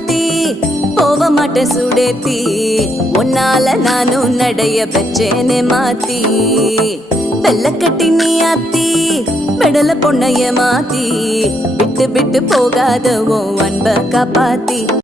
மாத்தி போக மாட்டேன் சுடேத்தி உன்னால நானும் நடைய பெச்சேனே மாத்தி வெள்ளக்கட்டி நீ ஆத்தி பெடல பொண்ணைய மாத்தி விட்டு விட்டு போகாத உன் அன்ப காப்பாத்தி